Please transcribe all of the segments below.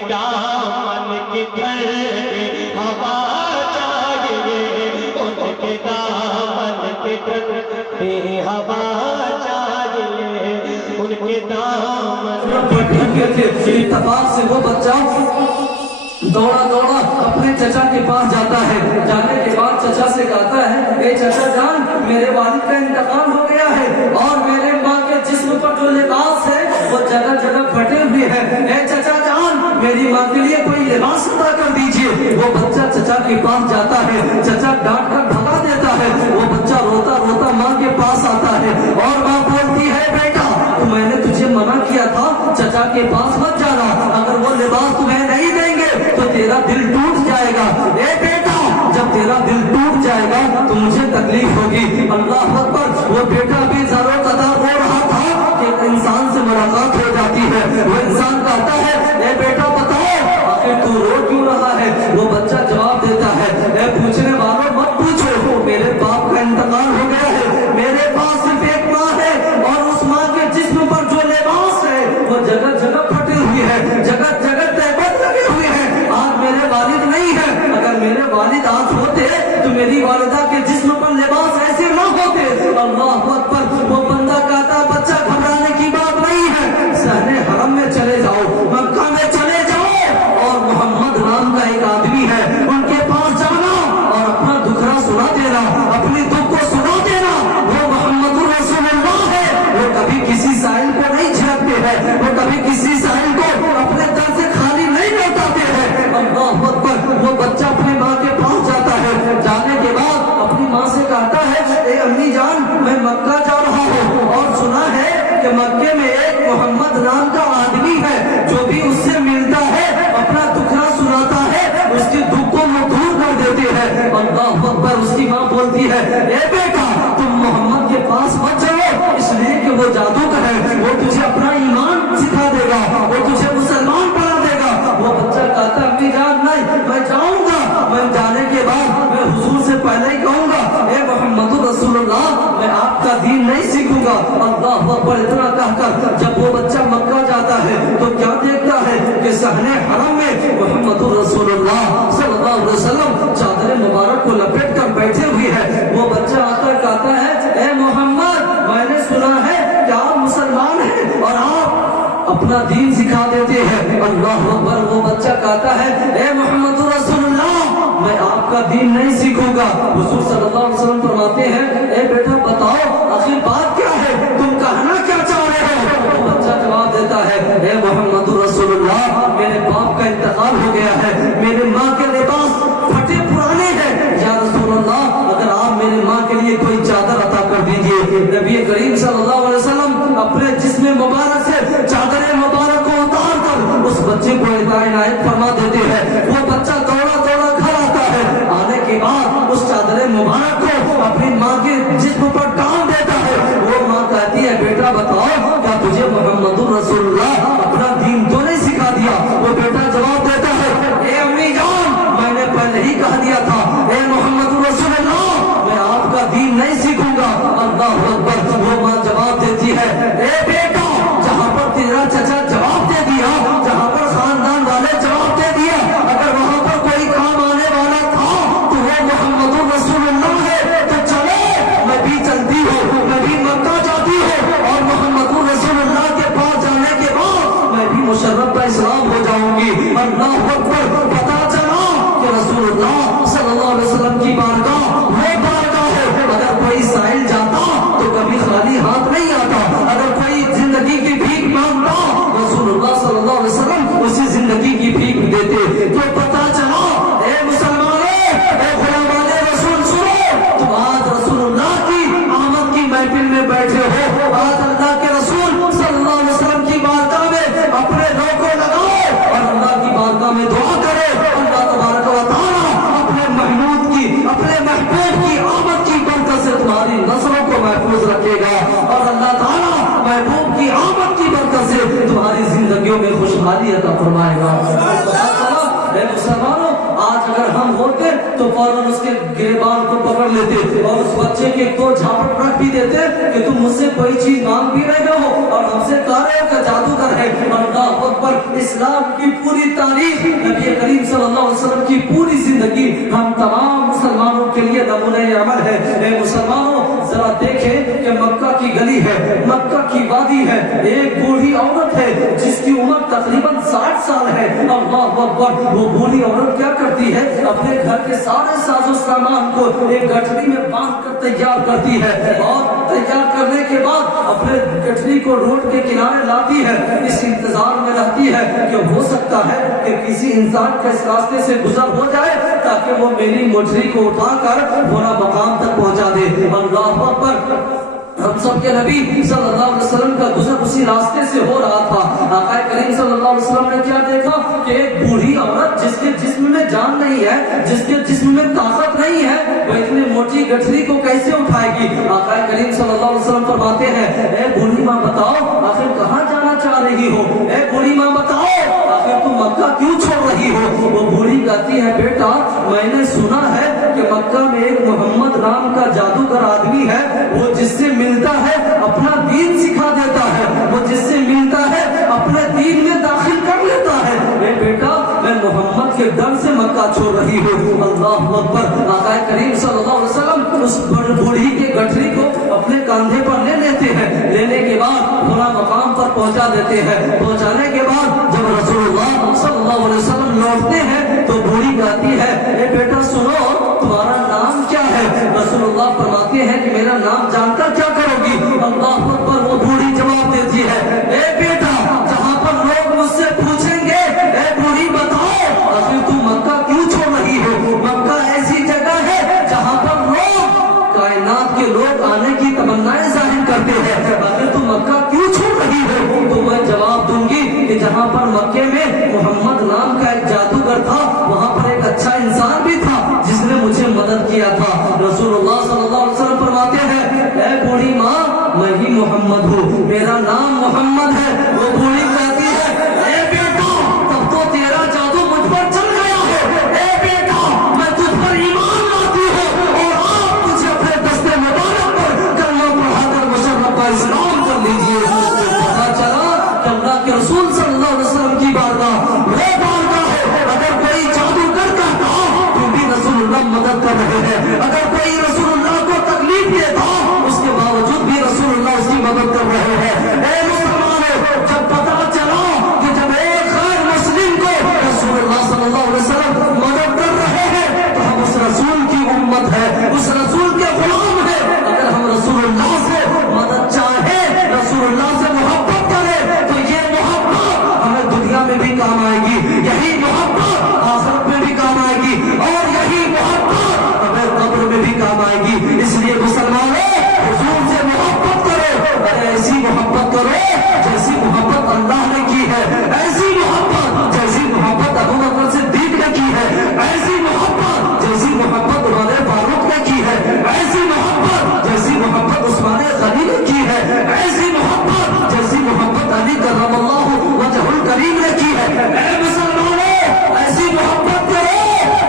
دامن کی دھر ہوا چاہیے، ان کے دامن کی دھر ہوا چاہیے، ان کے دامن اتفاق سے وہ بچہ دوڑا دوڑا اپنے چچا کے پاس جاتا ہے. جانے کے بعد چچا سے کہتا ہے اے چچا جان، میرے والد کا انتقال ہو گیا ہے اور میرے ماں کے جسم پر جو لباس ہے وہ جگہ جگہ پھٹے ہوئے ہیں. اے چچا جان، میری ماں کے لیے کوئی لباس عطا کر دیجئے. وہ بچہ چچا کے پاس جاتا ہے. چچا ڈانٹ کر بھگا دیتا ہے. وہ بچہ روتا روتا ماں کے پاس آتا ہے اور ماں بولتی ہے بیٹا، تو میں نے تجھے منع کیا تھا چچا کے پاس مت جانا، اگر وہ لباس تمہیں نہیں دیں گے تو تیرا دل ٹوٹ جائے گا. اے بیٹا، جب تیرا دل ٹوٹ جائے گا تو مجھے تکلیف ہوگی. اللہ اکبر. وہ بیٹا بھی زاروں قدر رو رہا تھا کہ ایک انسان سے ملاقات ہو جاتی ہے. وہ انسان کہتا ہے اے بیٹا بتاؤ آخر تو رو کیوں رہا ہے. وہ بچہ جواب دیتا ہے اے پوچھنے والوں مت پوچھو، میرے باپ کا انتقال ہو گیا ہے. میرے پاس صرف ایک ماں ہے اور اس ماں کے جسم پر جو لباس ہے وہ جگہ جگہ پھٹی ہوئی ہے، جگہ جگہ تہبند لگے ہوئے ہیں. آج میرے والد نہیں ہے، اگر میرے والد آج ہوتے تو میری والدہ کے جسم پر لباس ایسے نہ ہوتے. اللہ اکبر. وہ بندہ کہتا بچہ گھبرانے کی بات نہیں ہے، صحن حرم میں چلے جاؤ، مکہ میں چلے جاؤ اور محمد نام کا ایک آدمی ہے ان کے پاس جانا اور اپنا دکھرا سنا دینا، اپنی دکھ کو سنا دینا. وہ محمد رسول اللہ ہے. وہ کبھی کسی سائل کو نہیں چھڑکتے ہیں، وہ کبھی کسی سائل کو اپنے در سے خالی نہیں لوٹاتے ہیں. اللہ اکبر. وہ بچہ اپنی ماں کے پاس جاتا ہے. جانے کے بعد اپنی ماں سے کہتا ہے اے امی جان، میں مکہ جا رہا ہوں اور سنا ہے کہ مکے میں ایک محمد نام کا آدمی ہے، جو بھی اس سے ملتا ہے اپنا دکھرا سناتا ہے، اس کی دکھ کو وہ دور کر دیتے ہیں. اللہ اکبر. اس کی ماں بولتی ہے اے بیٹا، تم محمد کے پاس مت جاؤ، اس لیے کہ وہ جادوگر ہے، وہ تجھے اپنا ایمان سکھا دے گا، وہ تجھے مسلمان بنا دے گا. وہ بچہ کہتا امی جان نہیں، میں جاؤں گا. میں جانے کے بعد میں حضور سے پہلے ہی کہوں گا اے محمد رسول اللہ، میں آپ کا دین نہیں سیکھوں گا. اللہ اکبر. اتنا کہہ کر جب وہ بچہ مکہ جاتا ہے تو کیا دیکھتا ہے کہ صحن حرم میں محمد رسول اللہ صلی اللہ علیہ وسلم چادر مبارک کو لپیٹ کر بیٹھے ہوئے ہیں. وہ بچہ آ کر کہتا ہے اے محمد، میں نے سنا ہے کہ آپ مسلمان ہیں اور آپ اپنا دین سکھا دیتے ہیں. اللہ اکبر. وہ بچہ کہتا ہے اے محمد رسول اللہ، میں آپ کا دین نہیں سیکھوں گا. حضور صلی اللہ علیہ وسلم فرماتے ہیں اے بیٹا بتاؤ آخر بات کیا ہے، تم کہنا کیا چاہ رہے ہو. وہ بچہ جواب دیتا ہے اے محمد رسول اللہ، میرے باپ کا انتقال ہو گیا ہے، میرے ماں کے لباس پھٹے پرانے ہیں. یا رسول اللہ، اگر آپ میرے ماں کے لیے کوئی چادر عطا کر دیجئے. نبی کریم صلی اللہ علیہ وسلم اپنے جسم مبارک سے چادر مبارک کو اتار کر اس بچے کو عنایت فرما دیتے ہیں. وہ بچہ دوڑا دوڑا گھر آتا ہے. آنے کے بعد اس چادر مبارک کو اپنی ماں کے جسم پر ڈال دیتا ہے. وہ ماں کہتی ہے بیٹا بتاؤ کیا تجھے محمد رسول اللہ اپنا دین تو نہیں سکھا دیا. وہ بیٹا جواب دیتا ہے اے امی جان، میں نے پہلے ہی کہہ دیا تھا اے محمد رسول اللہ، میں آپ کا دین نہیں سیکھوں گا. اللہ اکبر. وہ ماں جواب دیتی ہے اے بیٹا، جہاں پر تیرا چچا جواب دے دیا، جہاں پر خاندان والے جواب دے دیا، اگر وہاں پر کوئی کام آنے والا تھا تو وہ محمد رسول اللہ ہے. تو چلے، میں بھی چلتی ہوں، میں بھی مکہ جاتی ہوں اور محمد رسول اللہ کے پاس جانے کے بعد میں بھی مشرف کا اسلام ہو جاؤں گی. اللہ اکبر. پتا چلا کہ رسول اللہ صلی اللہ علیہ وسلم کی بارگاہ وہ بارگاہ ہے، اگر کوئی سائل جاتا تو کبھی خالی ہاتھ نہیں آتا. اگر کوئی زندگی کی بھیک مانگتا رسول اللہ صلی اللہ علیہ وسلم اسی زندگی کی بھیک دیتے. تو پتا چلا اے مسلمانوں، اے غلامان رسول سنو، تم آج رسول اللہ کی آمد کی محفل میں بیٹھے ہو. آج اللہ کے رسول صلی اللہ علیہ وسلم کی بارگاہ میں اپنے رو کو لگاؤ اور اللہ کی بارگاہ میں دعا کرو. اللہ تبارک و تعالیٰ اپنے محمود کی، اپنے محبوب کی آمد کی برکت سے تمہاری نسلوں کو محفوظ رکھے گا اور اللہ تعالیٰ محبوب کی آمد کی برکت سے تمہاری زندگیوں میں خوشحالی عطا فرمائے گا. اے مسلمانوں، آج اگر ہم ہم ہوتے تو فوراً اس کے گریبان کو پکڑ لیتے اور اس بچے کے دو جھاپٹ رکھ بھی دیتے کہ تم مجھ سے کوئی چیز مانگ بھی رہے ہو اور ہم سے کہہ رہے ہو کہ جادوگر ہے۔ اللہ اکبر، اسلام کی پوری تاریخ، نبی کریم صلی اللہ علیہ وسلم کی پوری زندگی ہم تمام مسلمانوں کے لیے نمونہ عمل ہے۔ اے مسلمانوں، ذرا دیکھیں کہ مکہ کی گلی ہے، مکہ کی وادی ہے، ایک بوڑھی عورت ہے جس کی عمر تقریباً 60 سال ہے۔ اللہ اکبر، وہ بوڑھی عورت کیا کرتی ہے؟ اپنے گھر کے سارے ساز و سامان کو ایک گٹھڑی میں باندھ کر تیار کرتی ہے اور تیار کرنے کے بعد اپنے گٹھڑی کو روڈ کے کنارے لاتی ہے، اس انتظار میں رہتی ہے کہ ہو سکتا ہے کہ کسی انسان کے اس راستے سے گزر ہو جائے تاکہ وہ میری گٹھڑی کو اٹھا کر پورا مقام تک پہنچا دے۔ اللہ اکبر، ہم سب کے نبی صلی اللہ علیہ وسلم کا گزر اسی راستے سے ہو رہا تھا۔ آقا کریم صلی اللہ علیہ وسلم نے کیا دیکھا کہ ایک بوڑھی عورت جس کے جسم میں جان نہیں ہے، جس کے جسم میں طاقت نہیں ہے، وہ اتنی موٹی گٹھڑی کو کیسے اٹھائے گی؟ آقا کریم صلی اللہ علیہ وسلم فرماتے ہیں، اے بوڑھی ماں بتاؤ آخر کہاں جانا چاہ رہی ہو؟ اے بوڑھی ماں بتاؤ آخر تم مکہ کیوں چھوڑ رہی ہو؟ وہ بوڑھی کہتی ہے، بیٹا میں نے سنا ہے کہ مکہ میں ایک محمد نام کا جادوگر آدمی ہے، وہ جس سے ملتا ہے اپنا دین سکھا دیتا ہے، وہ جس سے ملتا ہے اپنے دین میں داخل کر لیتا ہے۔ اے بیٹا میں محمد کے ڈر سے مکہ چھوڑ رہی ہوں۔ اللہ اکبر، آقا کریم صلی اللہ علیہ وسلم اس بوڑھی کے گٹھڑی کو اپنے کاندھے پر لے لیتے ہیں، لینے کے بعد پورا مقام پر پہنچا دیتے ہیں۔ پہنچانے کے بعد جب رسول اللہ صلی اللہ علیہ وسلم لوٹتے ہیں تو بوڑھی کہتی ہے، اے بیٹا سنو تمہارا نام کیا ہے؟ رسول اللہ فرماتے ہیں کہ میرا نام جان کر کیا کرو گی؟ اللہ اکبر، وہ بوڑھی جواب دیتی ہے، اے بیٹا جہاں پر لوگ مجھ سے پوچھیں گے اے بوڑھی بتاؤ آخر تم مکہ کیوں چھوڑ رہی ہو؟ مکہ ایسی جگہ ہے جہاں پر لوگ کائنات کے لوگ آنے کی تمنائیں ظاہر کرتے ہیں، آخر تم مکہ کیوں چھوڑ رہی ہو؟ تو میں جواب دوں گی کہ جہاں پر مکے میں محمد نام کا ایک جادوگر تھا وہاں پر ایک اچھا انسان بھی تھا جس نے مجھے مدد کیا تھا۔ رسول اللہ صلی اللہ علیہ وسلم فرماتے ہیں، اے بوڑھی ماں میں ہی محمد ہوں، میرا نام محمد ہے۔ وہ بوڑھی کہتی ہے، اے بیٹا تب تو تیرا جادو مجھ پر چل گیا ہے، اے بیٹا میں تجھ پر ایمان لاتی ہوں اور آپ مجھے اپنے دستے مبارک پر کلمہ پڑھا کر مشرف کا اسلام کر لیجیے۔ پتا چلا کہ اللہ کے رسول صلی اللہ علیہ وسلم کی بارگاہ وہ بارگاہ ہے، اگر کوئی جادوگر کہتا تو بھی رسول اللہ مدد کر رہے ہیں، اگر کوئی رسول اللہ کو تکلیف دیتا اس کے باوجود بھی رسول اللہ اس کی مدد کر رہے ہیں۔ اے مسلمانوں، جب پتا چلا کہ جب ایک غیر مسلم کو رسول اللہ صلی اللہ علیہ وسلم مدد کر رہے ہیں تو ہم اس رسول کی امت ہے، اس رسول کے غلام ہیں۔ اگر ہم رسول اللہ سے مدد چاہیں، رسول اللہ سے محبت کریں تو یہ محبت ہمیں دنیا میں بھی کام آئے گی، یہی محبت آخرت میں بھی کام آئے گی اور یہی محبت ہمیں قبر میں بھی کام آئے گی۔ اس لیے مسلمانوں حضور سے محبت کرو، ایسی محبت کرو جیسی محبت اللہ نے کی ہے، ایسی محبت جیسی محبت ابو بکر صدیق نے کی ہے، ایسی محبت جیسی محبت عمر فاروق نے کی ہے، ایسی محبت جیسی محبت عثمان غنی نے کی ہے، ایسی محبت جیسی محبت علی کرم اللہ وجہ الکریم نے کی ہے۔ اے مسلمانوں ایسی محبت کرو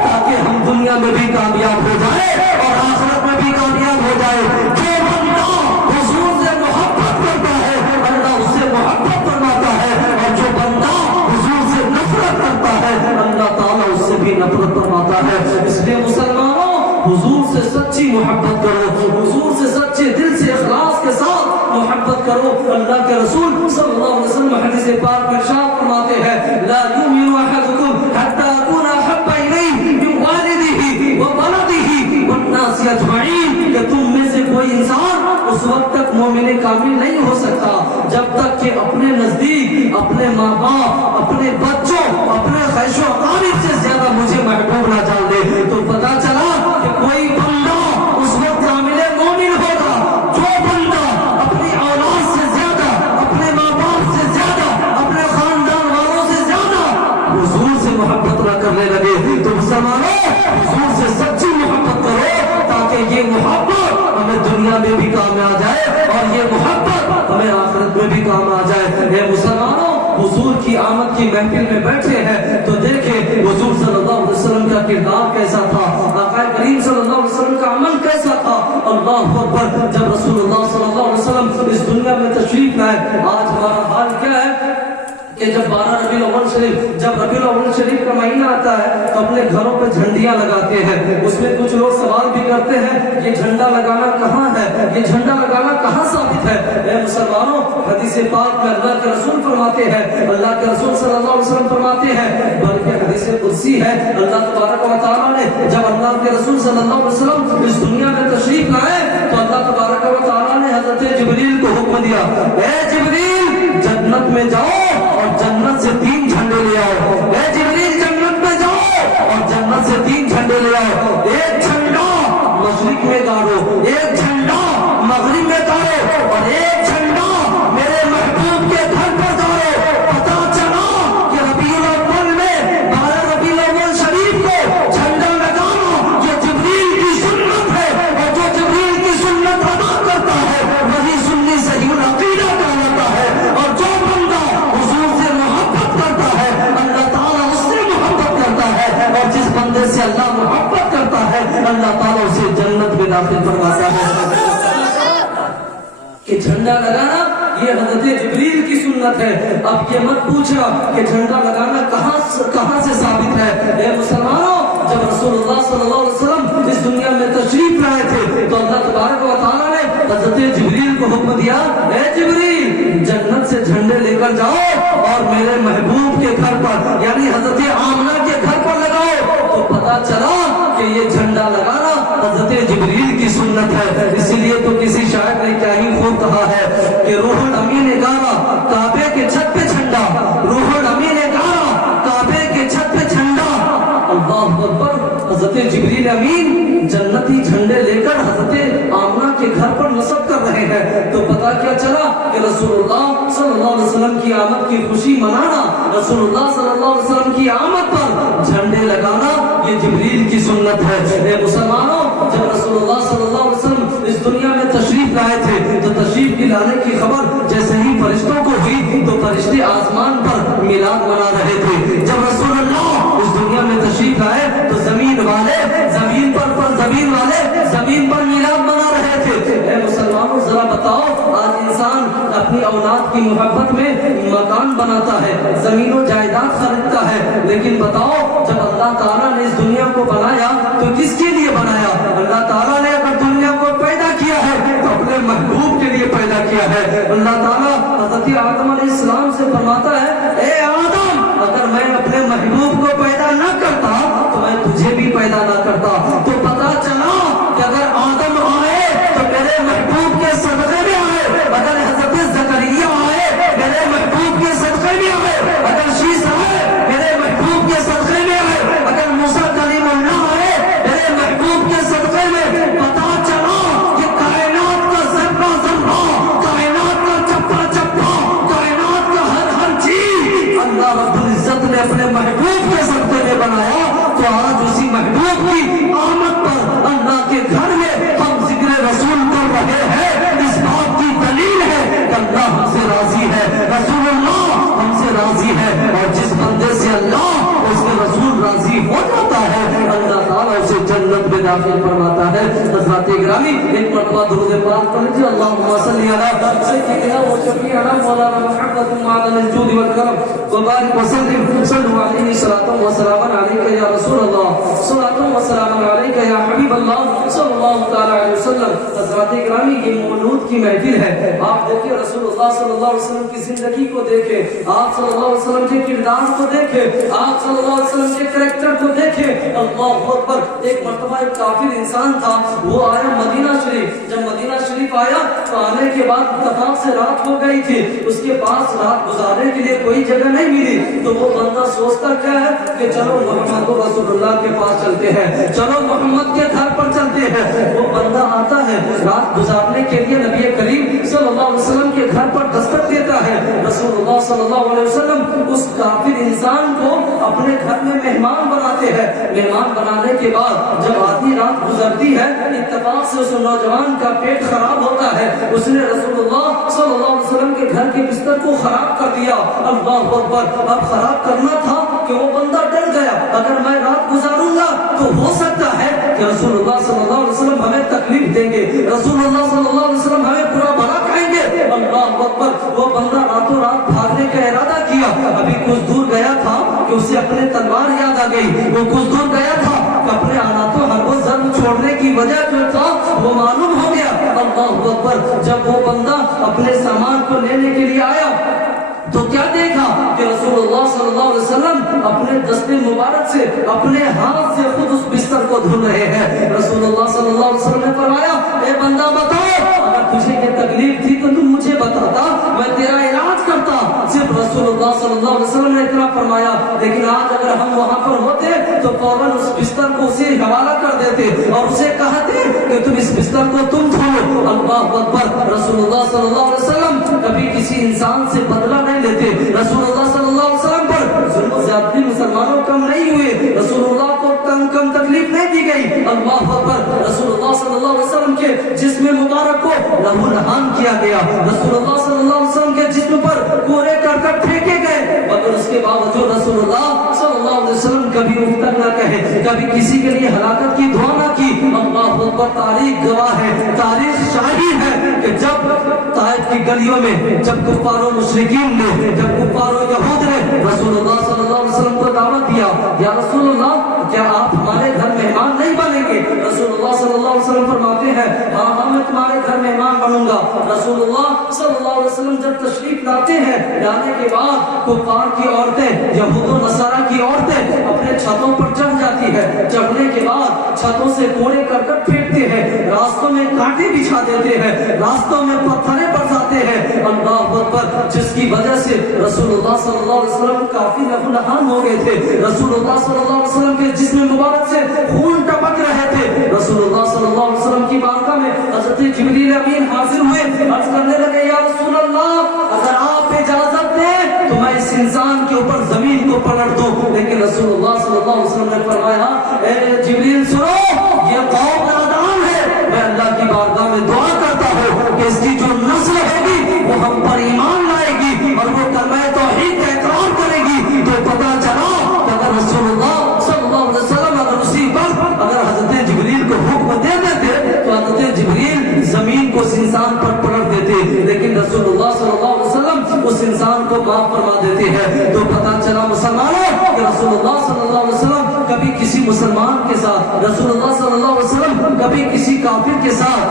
تاکہ ہم دنیا میں بھی کامیاب ہو جائے اور آخرت میں بھی کامیاب ہو جائے۔ جو بندہ حضور سے محبت کرتا ہے اللہ اس سے محبت فرماتا ہے، اور جو بندہ حضور سے نفرت کرتا ہے اللہ تعالیٰ اس سے بھی نفرت فرماتا ہے۔ اس لیے مسلمانوں حضور سے سچی محبت کرو، حضور سے سچے دل سے اخلاص کے ساتھ محبت کرو۔ اللہ کے رسول صلی اللہ علیہ وسلم حدیث پاک میں ارشاد فرماتے ہیں، لا یؤمن احدکم حتی اکون احب الیہ من والدہ وولدہ والناس اجمعین، کہ تم میں سے کوئی انسان اس وقت تک مومن کامل نہیں ہو سکتا جب تک کہ اپنے نزدیک اپنے ماں باپ، اپنے بچوں، اپنے خیش و اقارب سے زیادہ مجھے محبوب نہ جان دے۔ تو پتا چلا کہ کوئی بندہ اس وقت کامل مومن ہوگا جو بندہ اپنی اولاد سے زیادہ، اپنے ماں باپ سے زیادہ، اپنے خاندان والوں سے زیادہ حضور سے محبت نہ کرنے لگے۔ تو مسلمانوں حضور سے سچی محبت کرو تاکہ یہ محبت ہمیں دنیا میں بھی کام آ جائے اور یہ محبت ہمیں آخرت میں بھی کام آ جائے۔ اے مسلمانوں حضور کی آمد کی محفل میں بیٹھے ہیں تو دیکھیں حضور صلی اللہ علیہ وسلم کا کردار کیسے शरीफ का महीना आता है तो अपने घरों पे झंडियां लगाते हैं। उसमें कुछ लोग सवाल भी करते हैं ये झंडा लगाना कहाँ है, ये झंडा लगाना कहाँ साबित है। ए मुसलमानों, हदीस पाक में अल्लाह के रसूल फरमाते हैं, अल्लाह के रसूल सल्लल्लाहु अलैहि वसल्लम फरमाते हैं, बल्कि हदीस कुदसी है, अल्लाह तबारक व तआला ने जब अल्लाह के रसूल सल्लल्लाहु अलैहि वसल्लम इस दुनिया में तशरीफ लाए तो अल्लाह तबारक व तआला ने हजरत जिब्रील को हुक्म दिया, ए जिब्रील जन्नत में जाओ और जन्नत से 3 झंडे ले आओ। ए जिब्रील जन्नत में जाओ और जन्नत से 3 झंडे ले आओ। एक झंडा मशरिक में गाड़ो, एक झंडा मगरिब में गाड़ो और एक झंडा मेरे महबूब के घर पर गाड़ो। पता चला कि रबीउल अव्वल में 12 रबीउल अव्वल शरीफ को झंडा लगाना ये जिब्रील की सुन्नत है, और जो जिब्रील की सुन्नत अदा करता है वही सुन्नी सही अकीदा कहलाता है। और जो बंदा हुजूर से मोहब्बत करता है अल्लाह ताला उससे मोहब्बत करता है, और जिस बंदे से अल्लाह मोहब्बत करता है अल्लाह ताला उसे जन्नत में दाखिल फरमाता है। कि झंडा लगाना ये हजरत जिब्रील की सुन्नत है। अब ये मत पूछना कि झंडा लगाना कहां से साबित है। ए मुसलमानों, जब रसूलुल्लाह सल्लल्लाहु अलैहि वसल्लम इस दुनिया में तशरीफ लाए थे तो अल्लाह तबारक व तआला ने हजरत जिब्रील को हुक्म दिया, ए जिब्रील जन्नत से झंडे लेकर जाओ और मेरे महबूब के घर पर यानी हजरत आमना के घर पर लगाओ। तो पता चला कि ये झंडा लगाना हजरत जिब्रील की सुन्नत है। इसीलिए तो किसी शायर ने क्या ही खूब कहा है कि रूहुल अमीन ने गाना काबे के छत पे झंडा, रूहुल अमीन ने गाना काबे के छत पे झंडा। अल्लाहु अकबर। हजरत जिब्रील अमीन जन्नती झंडे लेकर हजरत आमना के घर पर नसब कर रहे हैं। तो पता क्या चला कि रसूलुल्लाह सल्लल्लाहु अलैहि वसल्लम की आमद की खुशी मनाना, रसूलुल्लाह सल्लल्लाहु अलैहि वसल्म की आमद पर झंडे लगाना ये जिब्रील की सुन्नत है। ए मुसलमानों, जब रसूलुल्लाह सल्लल्लाहु अलैहि वसल्लम इस दुनिया में तशरीफ लाए थे तो तशरीफ की लाने की खबर जैसे ही फरिश्तों को हुई तो फरिश्ते आसमान पर मिलाद मना रहे थे। जब रसूलुल्लाह इस दुनिया में तशरीफ लाए तो जमीन वाले जमीन पर मिलाद मना रहे थे। ए मुसलमानों, जरा बताओ, आज इंसान अपनी औलाद की मोहब्बत में मकान बनाता है, जमीनों जायदाद खरीदता है, लेकिन बताओ जब अल्लाह ताला ने इस दुनिया को बनाया तो किसके लिए बनाया? अल्लाह ताला ने अगर दुनिया को पैदा किया है तो अपने महबूब के लिए पैदा किया है। अल्लाह ताला हज़रत आदम अलैहिस्सलाम से फरमाता है, ए आदम, अगर मैं अपने महबूब को पैदा न करता तो मैं तुझे भी पैदा न करता। तो पता चला कि अगर आदम आए तो मेरे महबूब के सदक़े में आए, अगर हज़रत ज़करिया आए मेरे महबूब के सदक़े में आए, अगर शीश आए मेरे महबूब के सदक़े में आए, अगर मूसा कलीमुल्लाह आए मेरे महबूब के सदक़े में। पता चला कि कायनात का ज़र्रा ज़र्रा, कायनात का चप्पा चप्पा, कायनात का हर चीज अल्लाह रब्बुल इज़्ज़त ने अपने महबूब के सदक़े में बनाया। तो आज उसी महबूब की आमद पर अल्लाह के घर में हम जिक्र रसूल कर रहे हैं। इस बात की दलील है कि अल्लाह हमसे राजी है, रसूलुल्लाह हमसे राजी है, और जिस बंदे से अल्लाह उसके रसूल राजी हो जाता है अल्लाह ताला उसे जन्नत में दाखिल फरमाता है। हज़रात गिरामी, एक मरतबा दुरूद पाक पढ़ लीजिए, अल्लाहुम्मा सल्ली अला सय्यिदिना व शफीअना मौलाना मुहम्मद मादन जुद व करम व बारिक व सल्लिम सल्लु अलैहि सलातु व सलामन अलैका या रसूल अल्लाह, सलातु व सलामन अलैका या हबीब अल्लाह सल्लल्लाहु तआला अलैहि वसल्लम। हज़रात गिरामी, ये मौलूद की महफिल है। आप देखिए रसूलुल्लाह सल्लल्लाहु अलैहि वसल्लम की जिंदगी को देखें, आप सल्लल्लाहु अलैहि वसल्लम के किरदार को देखें, आप सल्लल्लाहु अलैहि वसल्लम के कैरेक्टर को देखें। अल्लाहु अकबर। एक मर्तबा एक काफिर इंसान था, वो आया मदीना शरीफ। जब मदीना शरीफ आया तो आने के बाद इत्तेफाक से रात हो गई थी, उसके पास रात गुजारने के लिए कोई जगह नहीं मिली। तो वो बंदा सोचता क्या है कि चलो मोहम्मद रसूलुल्लाह के पास चलते हैं, चलो मोहम्मद के घर पर चलते हैं। वो बंदा आता है रात गुजारने के लिए, नबी करीम सल्लल्लाहु अलैहि वसल्लम के घर पर दस्तक देता है। रसूलुल्लाह सल्लल्लाहु अलैहि वसल्लम उस काफिर इंसान को अपने घर में मेहमान बनाते हैं। मेहमान बनाने के बाद जब आधी रात गुजरती है, इत्तेफाक से उस नौजवान का पेट खराब होता है। उसने रसूलुल्लाह सल्लल्लाहु अलैहि वसल्लम के घर के बिस्तर को खराब कर दिया। अल्लाहु अकबर। अब खराब करना था कि वो बंदा डर गया, अगर मैं रात गुजारूंगा तो हो सकता है कि रसूलुल्लाह सल्लल्लाहु अलैहि वसल्लम हमें तकलीफ देंगे, रसूलुल्लाह सल्लल्लाहु अलैहि वसल्लम हमें बुरा भला कहेंगे। अल्लाहु अकबर। वो बंदा रातों रात भागने का इरादा किया। अभी कुछ दूर गया था कि कि उसे अपने तलवार याद आ गई। वो कुछ दूर गया था कि अपने हालातों हर वो जर्म छोड़ने की वजह जो था वो मालूम हो गया। अल्लाहु अकबर। जब वो बंदा अपने सामान को लेने के लिए आया तो क्या देखा कि रसूलुल्लाह सल्लल्लाहु अलैहि वसल्लम अपने दस्ते मुबारक से अपने हाथ से खुद उस बिस्तर को धुल रहे हैं। रसूलुल्लाह सल्लल्लाहु अलैहि वसल्लम ने फरमाया, ए बंदा बताओ, अगर तुझे ये तकलीफ थी तो तू मुझे बताता, मैं तेरा इलाज करता। सिर्फ रसूलुल्लाह सल्लल्लाहु अलैहि वसल्लम ने इतना फरमाया। लेकिन आज अगर हम वहां पर होते तो फौरन उस बिस्तर को उसे हवाला कर देते और उसे कहते कि तुम इस बिस्तर को तुम धो। अल्लाहु अकबर। रसूलुल्लाह सल्लल्लाहु अलैहि वसल्लम कभी किसी इंसान से बदला नहीं लेते। रसूलुल्लाह सल्लल्लाहु अलैहि वसल्लम पर जुल्म ज़्यादती मुसलमानों कम नहीं हुए। रसूलुल्लाह को कम तकलीफ नहीं दी गई। अल्लाहु अकबर। रसूलुल्लाह सल्लल्लाहु अलैहि वसल्लम के जिस्म मुबारक को लहू लहान किया गया। रसूलुल्लाह सल्लल्लाहु अलैहि वसल्लम के जिस्म पर कोरे करकट फेंके गए, मगर उसके बावजूद रसूलुल्लाह सल्लल्लाहु अलैहि वसल्लम कभी उफ तक न कहे, कभी किसी के लिए हलाकत की दुआ न की। अल्लाहु अकबर। तारीख गवाह है, तारीख शाहिद है कि जब ताइफ की गलियों में जब कुफारों मुशरिकीन ने, जब कुफारों यहूद ने रसूलुल्लाह सल्लल्लाहु अलैहि वसल्लम को दावत दिया, या रसूलुल्लाह क्या आप हमारे घर मेहमान नहीं बनेंगे? रसूलुल्लाह सल्लल्लाहु अलैहि वसल्लम फरमाते हैं, हाँ मैं तुम्हारे घर मेहमान बनूंगा। रसूलुल्लाह सल्लल्लाहु अलैहि वसल्लम जब तशरीफ लाते हैं, लाने के बाद कुफार की औरतें, यहूद व नसारा की औरतें अपने छतों पर चढ़ जाती है। चढ़ने के बाद छतों से कोड़े करकट फेंकते हैं, रास्तों में कांटे बिछा देते हैं, रास्तों में पत्थरें बरसाते हैं। अल्लाहु अकबर। जिसकी वजह से रसूलुल्लाह सल्लल्लाहु अलैहि वसल्लम काफी लहूलहान हो गए थे। रसूलुल्लाह सल्लल्लाहु अलैहि वसल्लम के जिस्म मुबारक से खून टपक रहे थे। रसूलुल्लाह सल्लल्लाहु अलैहि वसल्लम की बारगाह में हज़रत जिब्रील अमीन हाजिर हुए, अर्ज करने लगे, या रसूल अल्लाह, अगर आप इजाजत दें तो मैं इस इंसान के ऊपर जमीन को पलट दूं। लेकिन रसूलुल्लाह सल्लल्लाहु अलैहि वसल्लम ने फरमाया, ए जिब्रील सुनो, ये कौम नादान है, मैं अल्लाह की बारगाह में दुआ करता हूँ कि इसकी जो नस्ल होगी वो हम पर ईमान लाएगी और वो कलमा तौहीद का इकरार करेगी। तो पता चला कि अगर रसूलुल्लाह सल्लल्लाहु अलैहि वसल्लम अगर उसी वक्त अगर हज़रत जिब्रील को हुक्म दे देते तो हज़रत जिब्रील जमीन को उस इंसान पर पलट देते, लेकिन रसूलुल्लाह सल्लल्लाहु अलैहि वसल्लम उस इंसान को माफ फरमा देते हैं। तो पता चला मुसलमानों कि रसूलुल्लाह सल्लल्लाहु अलैहि वसल्लम कभी किसी मुसलमान के साथ, रसूलुल्लाह सल्लल्लाहु अलैहि वसल्लम कभी किसी काफिर के साथ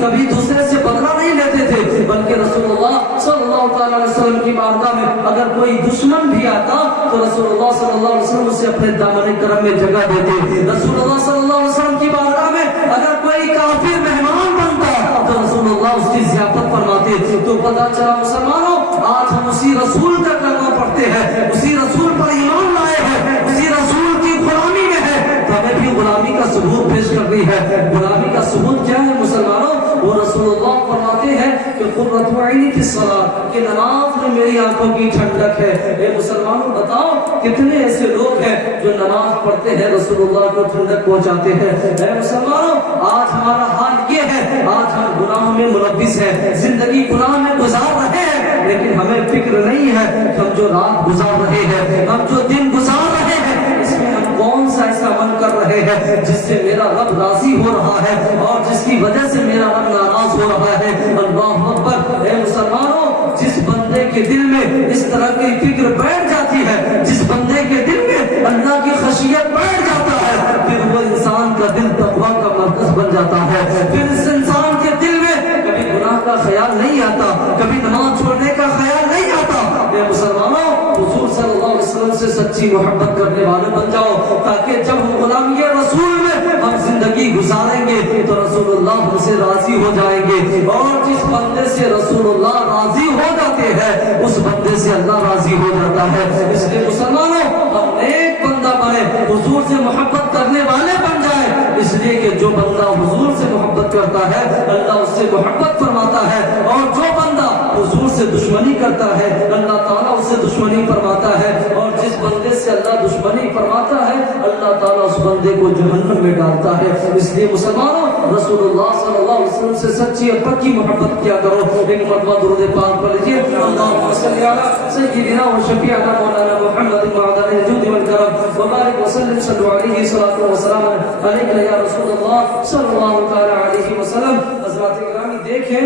कभी दूसरे से बदला नहीं लेते थे, बल्कि रसूलुल्लाह सल्लल्लाहु अलैहि वसल्लम की बारगाह में अगर कोई दुश्मन भी आता तो रसूलुल्लाह सल्लल्लाहु अलैहि वसल्लम उसे अपने दामन करम में जगह देते। रसूलुल्लाह सल्लल्लाहु अलैहि वसल्लम की बारगाह में अगर कोई काफिर मेहमान बनता तो रसूलुल्लाह उसकी ज़ियाफत फरमाते। तो पता चला मुसलमानों, आज हम उसी रसूल का कलमा पढ़ते हैं, उसी रसूल पर ईमान लाए हैं, उसी रसूल की गुलामी में है, तो हमें भी गुलामी का सबूत पेश करनी है। गुलामी का सबूत क्या है मुसलमानों? वो रसूलुल्लाह फरमाते हैं कि कुर्रतु ऐनी फी सलात, कि नमाज में मेरी आंखों की ठंडक है। ए मुसलमानों, बताओ कितने ऐसे लोग हैं जो नमाज पढ़ते हैं, रसूलुल्लाह को ठंडक पहुंचाते हैं। ए मुसलमानों, आज हमारा हाल ये है, आज हम गुनाह में मुलव्विस हैं, जिंदगी गुनाह में गुजार रहे हैं, लेकिन हमें फिक्र नहीं है कि हम जो रात गुजार रहे हैं, हम जो दिन गुजार रहे हैं, इसमें हम कौन सा ऐसा अमल कर रहे हैं जिससे मेरा रब राजी हो रहा है और जिसकी वजह से मेरा रब नाराज हो रहा है। अल्लाहु अकबर। ए मुसलमानों, जिस बंदे के दिल में इस तरह की फिक्र बैठ जाती है, जिस बंदे के दिल में अल्लाह की खशियत बैठ जाता है, फिर वो इंसान का दिल तकवा का मरकज बन जाता है। फिर इस इंसान के दिल में कभी गुनाह का ख्याल नहीं आता, कभी नमाज छोड़ने का ख्याल नहीं आता। ए मुसलमानों, हुजूर सल्लल्लाहु अलैहि वसल्लम से सच्ची मोहब्बत करने वाले बन जाओ, ताकि जब हम गुलामी रसूल में हम जिंदगी गुजारेंगे तो रसूलुल्लाह हमसे राजी हो जाएंगे, और जिस बंदे से रसूलुल्लाह राजी हो जाते हैं उस बंदे से अल्लाह राजी हो जाता है। इसलिए मुसलमानों, हम नेक बंदा बने, हुजूर से मोहब्बत करने वाले बन जाए, इसलिए कि जो बंदा हुजूर से मोहब्बत करता है अल्लाह उससे मोहब्बत फरमाता है, और जो बंदा हुजूर से दुश्मनी करता है अल्लाह ताला उससे दुश्मनी फरमाता है, और जिस बंदे से अल्लाह दुश्मनी फरमाता है अल्लाह ताला उस बंदे को जहन्नम में डालता है। इसलिए मुसलमानों, रसूलुल्लाह सल्लल्लाहु अलैहि वसल्लम से सच्ची और पक्की मोहब्बत किया करो। एक मरतबा दुरूद पाक पढ़ लीजिए, अल्लाहुम्मा सल्ली अला सय्यिदिना व शफीअना मौलाना मुहम्मद व अला आलिहि जुद वल करम व बारिक व सल्लिम सल्लु अलैहि सलातु व सलाम अलैका या रसूलल्लाह सल्लल्लाहु तआला अलैहि वसल्लम। हज़रात गिरामी, देखें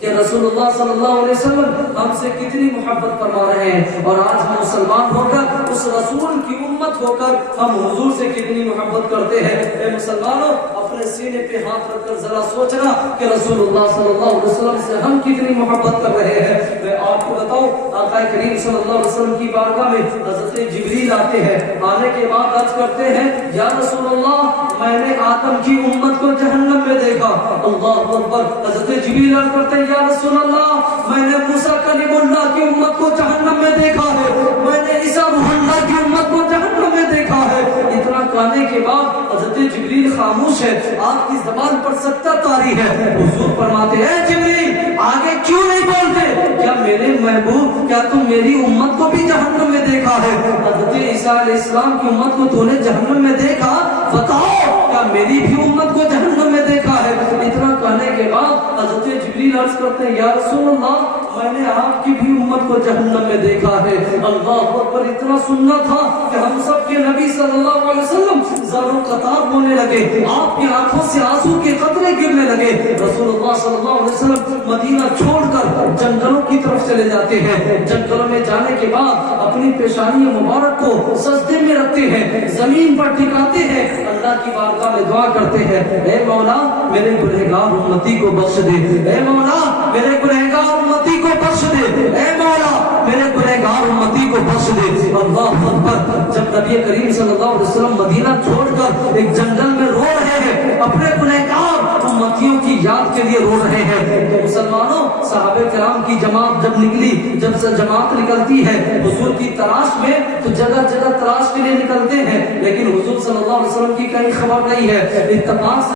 کہ रसूलुल्लाह सल्लल्लाहु अलैहि वसल्लम हमसे कितनी मोहब्बत फरमा रहे हैं, और आज हम मुसलमान होकर उस रसूल की उम्मत होकर हम हुजूर से कितनी मोहब्बत करते हैं। ए मुसलमानों, अपने सीने पे हाथ रखकर जरा सोचना कि रसूलुल्लाह सल्लल्लाहु अलैहि वसल्लम से हम कितनी मोहब्बत कर रहे हैं। मैं आपको बताऊं, आका करीम सल्लल्लाहु अलैहि वसल्लम की बारगाह में हजरत जिब्रील आते हैं। आने के बाद अर्ज करते हैं, या रसूलुल्लाह, मैंने आदम की उम्मत को जहन्नम में देखा। अल्लाहु अकबर। हजरत जिब्रील अर्ज करते हैं, या रसूल अल्लाह, मैंने मूसा कलीमुल्लाह की उम्मत को जहन्नम में देखा है, मैंने ईसा रूहुल्लाह की उम्मत को जहन्नम में देखा है। इतना कहने के बाद हजरत जिब्रील खामोश है, आपकी ज़बान पर सख्त तारी है। हुजूर फरमाते हैं, जिब्रील आगे क्यों नहीं बोलते? क्या मेरे महबूब, क्या तुम मेरी उम्मत को भी जहन्नम में देखा है? हजरत ईसा अलैहिस्सलाम की उम्मत को तूने जहन्नम में देखा, बताओ क्या मेरी भी उम्मत को जहन्नम में देखा है? इतना कहने के बाद हजरत जिब्रील अर्ज करते हैं, या रसूलुल्लाह, मैंने आपकी भी उम्मत को जहन्नम में देखा है। अल्लाह अकबर। इतना सुनना था कि हम सब के नबी सल्लल्लाहु अलैहि वसल्लम ज़रो क़तार होने लगे, आपकी आंखों से आंसू के कतरे गिरने लगे। रसूलुल्लाह सल्लल्लाहु अलैहि वसल्लम मदीना छोड़कर जंगलों की तरफ चले जाते हैं। जंगलों में जाने के बाद अपनी पेशानी मुबारक को सजदे में रखते हैं, जमीन पर टिकाते हैं, अल्लाह की बारगाह में दुआ करते हैं, ऐ मौला मेरे गुनहगार उम्मती को बख्श दे, ऐ मौला मेरे गुनहगार उम्मती को बख्श दे, ऐ मौला मेरे गुनहगार उम्मती को बख्श दे। अल्लाह अकबर। जब नबी करीम सल्लल्लाहु अलैहि वसल्लम मदीना छोड़कर एक जंगल में रो रहे हैं, अपने गुनहगार उम्मतियों की याद के लिए रो रहे हैं, तो मुसलमानों, सहाबे किराम की जमात जब निकली, जब से जमात निकलती है हुजूर की तलाश में, तो जगह जगह तलाश के लिए निकलते हैं, लेकिन हुजूर सल्लल्लाहु अलैहि वसल्लम की कहीं खबर नहीं है। इत्तफाक